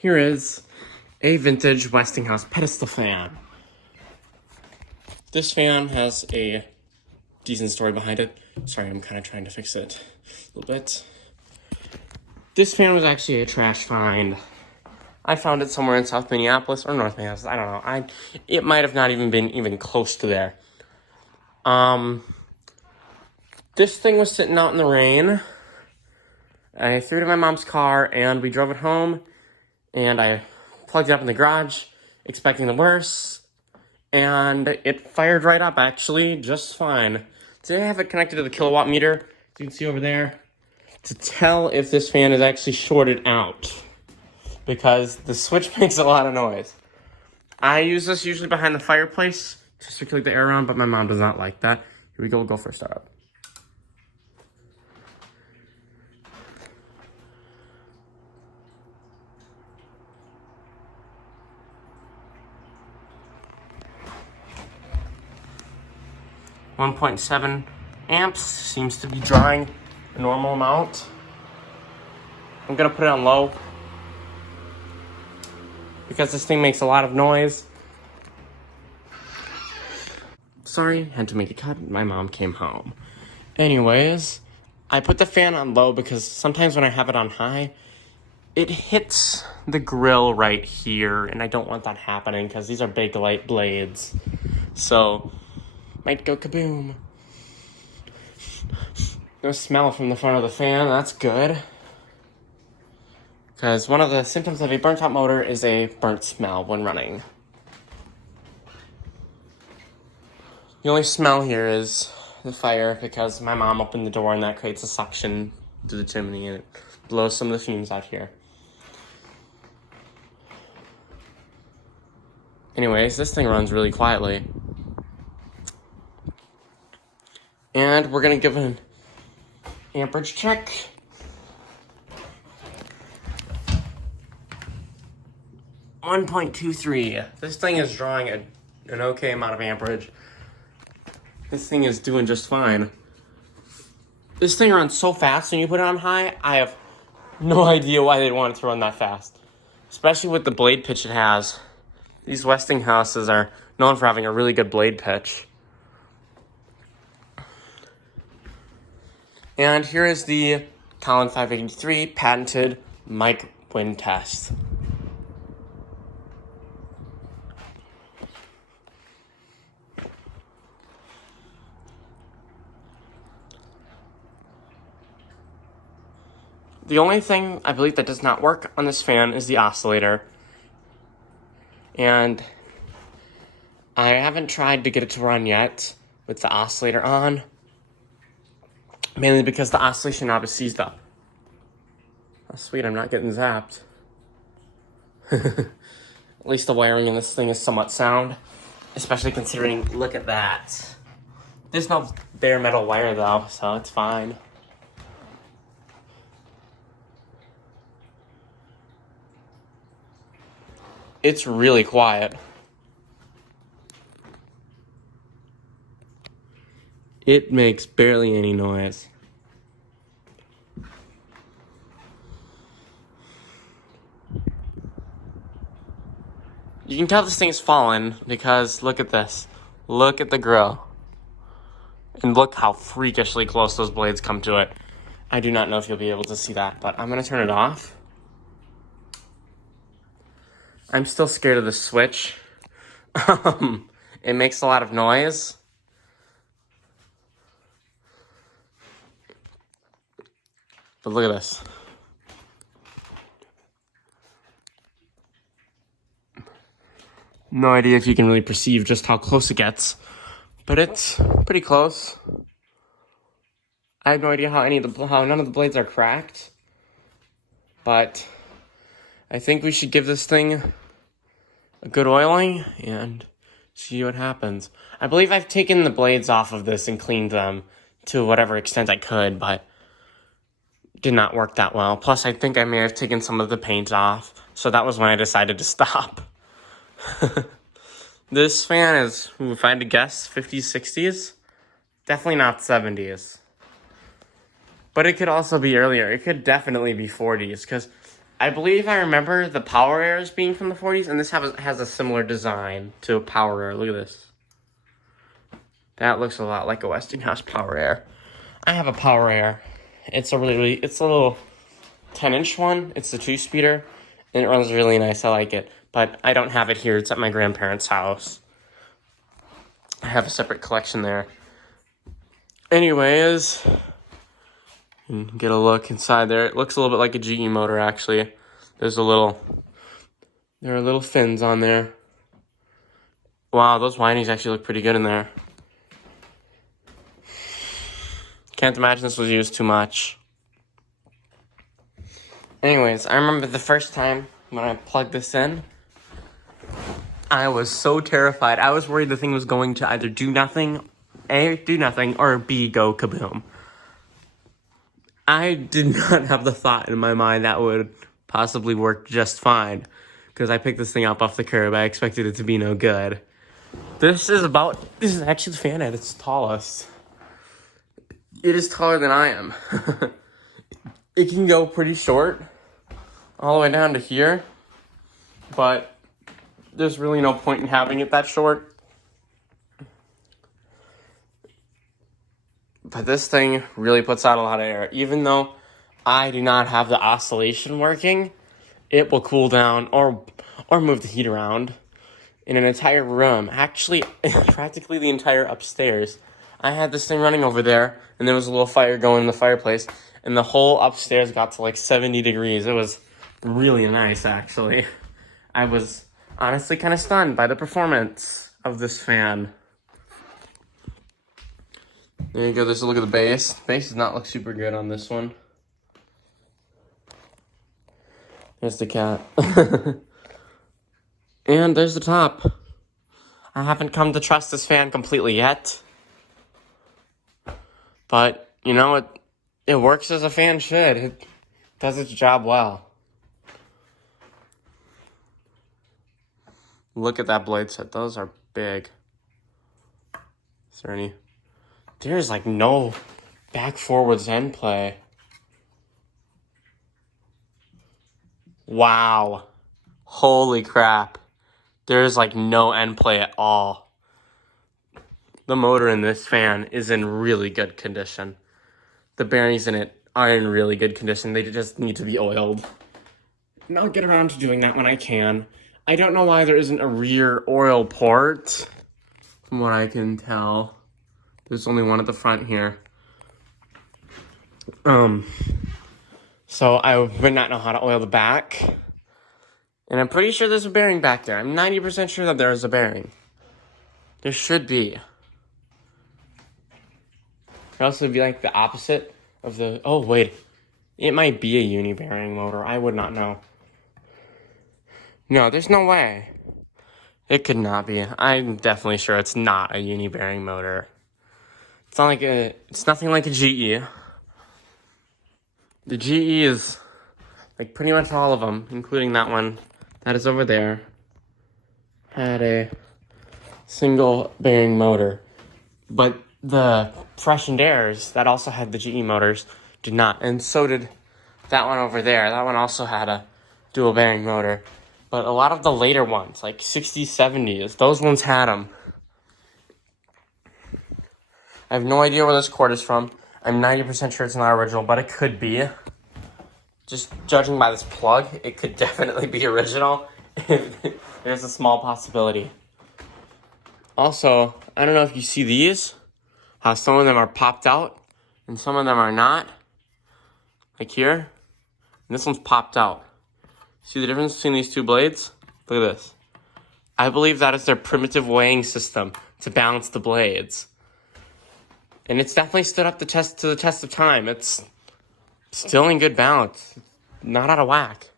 Here is a vintage Westinghouse pedestal fan. This fan has a decent story behind it. Sorry, I'm kind of trying to fix it a little bit. This fan was actually a trash find. I found it somewhere in South Minneapolis or North Minneapolis. I don't know. It might have not even been even close to there. This thing was sitting out in the rain. I threw it in my mom's car and we drove it home. And I plugged it up in the garage, expecting the worst. And it fired right up, actually, just fine. Today I have it connected to the kilowatt meter, as you can see over there, to tell if this fan is actually shorted out. Because the switch makes a lot of noise. I use this usually behind the fireplace to circulate the air around, but my mom does not like that. Here we go, we'll go for a startup. .7 amps seems to be drawing a normal amount. I'm gonna put it on low because this thing makes a lot of noise. Sorry, had to make a cut. My mom came home. Anyways, I put the fan on low because sometimes when I have it on high, it hits the grill right here, and I don't want that happening because these are big light blades. So, might go kaboom. No smell from the front of the fan, that's good. Because one of the symptoms of a burnt out motor is a burnt smell when running. The only smell here is the fire because my mom opened the door and that creates a suction to the chimney and it blows some of the fumes out here. Anyways, this thing runs really quietly. And we're gonna give it an amperage check. .23. This thing is drawing an okay amount of amperage. This thing is doing just fine. This thing runs so fast when you put it on high, I have no idea why they'd want it to run that fast. Especially with the blade pitch it has. These Westinghouses are known for having a really good blade pitch. And here is the Colin 583 patented mic wind test. The only thing I believe that does not work on this fan is the oscillator. And I haven't tried to get it to run yet with the oscillator on. Mainly because the oscillation knob is seized up. Oh, sweet, I'm not getting zapped. At least the wiring in this thing is somewhat sound. Especially considering, look at that. There's no bare metal wire though, so it's fine. It's really quiet. It makes barely any noise. You can tell this thing is fallen because look at this. Look at the grill. And look how freakishly close those blades come to it. I do not know if you'll be able to see that, but I'm going to turn it off. I'm still scared of the switch. It makes a lot of noise. But look at this. No idea if you can really perceive just how close it gets, but it's pretty close. I have no idea how none of the blades are cracked, but I think we should give this thing a good oiling and see what happens. I believe I've taken the blades off of this and cleaned them to whatever extent I could, but did not work that well. Plus, I think I may have taken some of the paint off, so that was when I decided to stop. This fan is, if I had to guess, 50s, 60s. Definitely not 70s. But it could also be earlier. It could definitely be 40s, because I believe I remember the Power Airs being from the 40s, and this has a similar design to a Power Air. Look at this. That looks a lot like a Westinghouse Power Air. I have a Power Air. It's a little 10-inch one. It's the 2-speeder, and it runs really nice. I like it, but I don't have it here. It's at my grandparents' house. I have a separate collection there. Anyways, you can get a look inside there. It looks a little bit like a GE motor, actually. There are little fins on there. Wow, those windings actually look pretty good in there. Can't imagine this was used too much. Anyways, I remember the first time when I plugged this in, I was so terrified. I was worried the thing was going to either do nothing, or B, go kaboom. I did not have the thought in my mind that would possibly work just fine, because I picked this thing up off the curb. I expected it to be no good. This is actually the fan at its tallest. It is taller than I am. It can go pretty short, all the way down to here, but there's really no point in having it that short. But this thing really puts out a lot of air. Even though I do not have the oscillation working, it will cool down or move the heat around in an entire room. Actually, practically the entire upstairs. I had this thing running over there, and there was a little fire going in the fireplace, and the whole upstairs got to like 70 degrees. It was really nice, actually. I was honestly kind of stunned by the performance of this fan. There you go, there's a look at the base. The base does not look super good on this one. There's the cat. And there's the top. I haven't come to trust this fan completely yet. But, you know, it works as a fan should. It does its job well. Look at that blade set. Those are big. Is there any? There's like no back forwards end play. Wow. Holy crap. There's like no end play at all. The motor in this fan is in really good condition. The bearings in it are in really good condition. They just need to be oiled. And I'll get around to doing that when I can. I don't know why there isn't a rear oil port, from what I can tell. There's only one at the front here. So I would not know how to oil the back. And I'm pretty sure there's a bearing back there. I'm 90% sure that there is a bearing. There should be. It also would be like the opposite of the... Oh, wait. It might be a uni-bearing motor. I would not know. No, there's no way. It could not be. I'm definitely sure it's not a uni-bearing motor. It's nothing like a GE. The GE is like pretty much all of them, including that one that is over there, had a single bearing motor. But the freshened airs that also had the GE motors did not. And so did that one over there. That one also had a dual bearing motor. But a lot of the later ones, like 60s, 70s, those ones had them. I have no idea where this cord is from. I'm 90% sure it's not original, but it could be. Just judging by this plug, it could definitely be original. There's a small possibility. Also, I don't know if you see these, how some of them are popped out and some of them are not. Like here, and this one's popped out. See the difference between these two blades? Look at this. I believe that is their primitive weighing system to balance the blades. And it's definitely stood up to the test of time. It's still in good balance. Not out of whack.